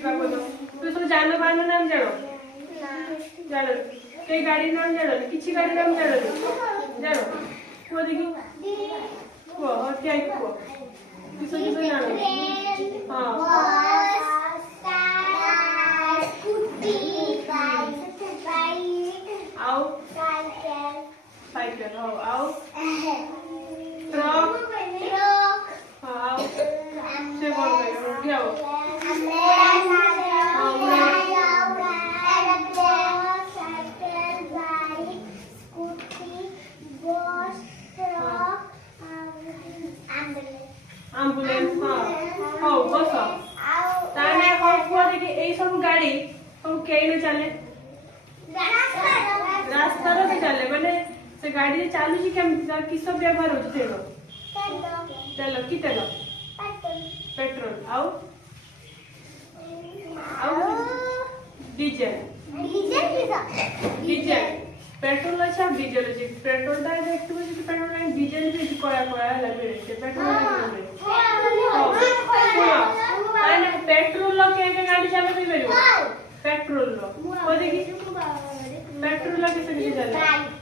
ଯିବା କହୁଛ ତୁ ସବୁ ଯାନବାହନ ନାମ ଜାଣ ଜାଣ କେହି ଗାଡି ନାମ ଜାଣନି କିଛି ଗାଡି ନାମ ଜାଣନି ଜାଣ କୁହ ଦେଖି କୁହ ହଁ ଠିଆ ହେଇକି କୁହ କିସ କିସ ଜାଣ ହଁ ଆଉ साइकिल हो आओ ट्रक हाँ आओ से बोल गए रोटी आओ एम्बुलेंस हाँ हो बस ताने हो कुआ देखि एई सब गाड़ी सब केने चले रास्ता रो चले माने से गाड़ी चालू केमती किस व्यवहार हो तेल तेल कि तेल पेट्रोल आउ डीजल डीजल पेट्रोल अच्छा डीजल अच्छे पेट्रोल टा देखते हो पेट्रोल लाइन डीजल भी कोया कोया है लगे से पेट्रोल लाइन पेट्रोल लो के गाड़ी चला भी परियो पेट्रोल लो ओ देखि पेट्रोल लो किसे चले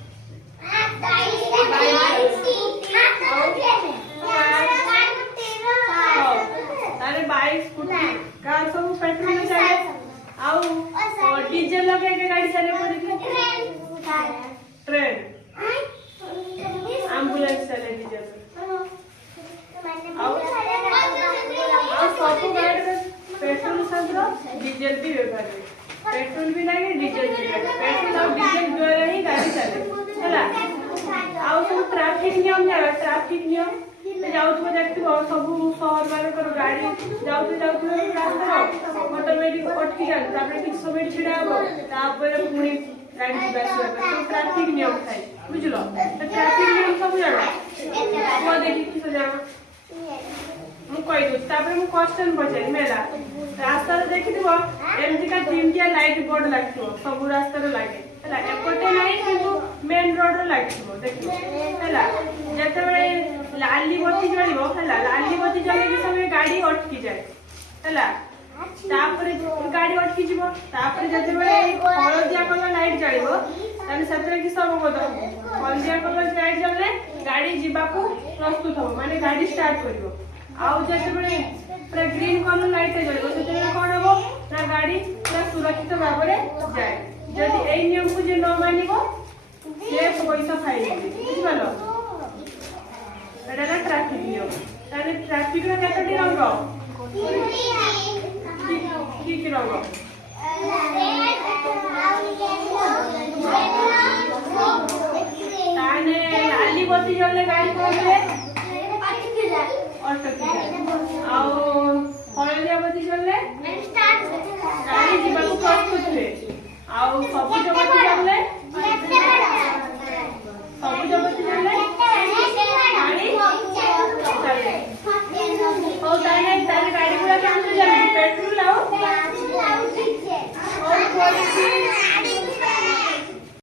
अरे बाइक स्कूटी कार सब पेट्रोल चले आउ डीजल लगे के गाड़ी चले ट्रेन एम्बुलेंस चले डीजल सब गाड़ी पेट्रोल संग डीजल भी व्यवहार पेट्रोल भी लगे डीजल भी लगे पेट्रोल और डीजल द्वारा ही गाड़ी चले हैला आउ सब ट्रैफिक नियम जारा ट्रैफिक नियम जाउथबो देखथिबो सब शहर माने कर गाड़ी जाउते रास्ता ऑटोमेटिक अटकी जाय तापर किछ समय छिडा हो तापर पुणी गाड़ी बसवा तो ट्रैफिक नियम थाई बुझलो तो ट्रैफिक नियम सब जानो को देखि किस जानो मु कहि दउ तापर मु क्वेश्चन पछाई मेला रास्ता रे देखिथिबो एमती का तीनटिया लाइट बोर्ड लागथिबो सब रास्ता रे लागे हैला एकोटे लाइट किंतु मेन रोड रे लागथिबो देखिबो हैला जते बेले लाली बत्ती जळिबो हैला लाली बत्ती जळे के समय गाड़ी अटकी जाय हैला तापर गाड़ी अटकी जीवो तापर जते बेले हळदिया कलर लाइट जळिबो ताने सतरे कि सब होतो हळदिया कलर लाइट जळले गाड़ी जीवाको प्रस्तुत हो माने गाड़ी स्टार्ट करिवो आउ जते बेले पूरा ग्रीन कलर लाइट जळिबो सेते कोन हो ना गाड़ी पूरा सुरक्षित भाबरे जाय जदि एई नियम को जे न मानिबो से पैसा फाइन बुझ पालो एटा ट्रैफिक नियम ताने ट्रैफिक रे केतटी रंग की रंग ताने लाली बत्ती जले गाड़ी कोले अटकी जाय आउ हळदिया बत्ती जले गाड़ी जीवा को प्रस्तुत हुए आउ सबुज